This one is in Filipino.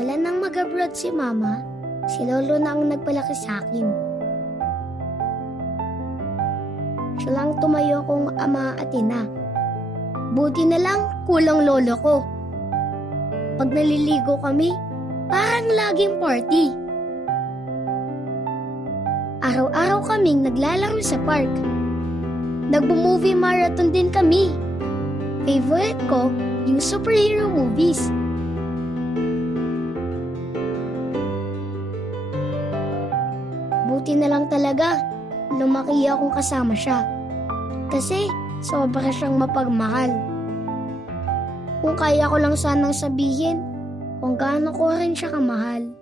Simula nang mag-abroad si Mama, si Lolo na ang nagpalaki sa akin. Siya lang tumayo kong ama at ina. Buti na lang kulang lolo ko. Pag naliligo kami, parang laging party. Araw-araw kaming naglalaro sa park. Nagbo-movie marathon din kami. Favorite ko, yung superhero movies. Buti na lang talaga, lumaki akong kasama siya. Kasi sobra siyang mapagmahal. Kung kaya ko lang sanang sabihin kung gaano ko rin siya kamahal.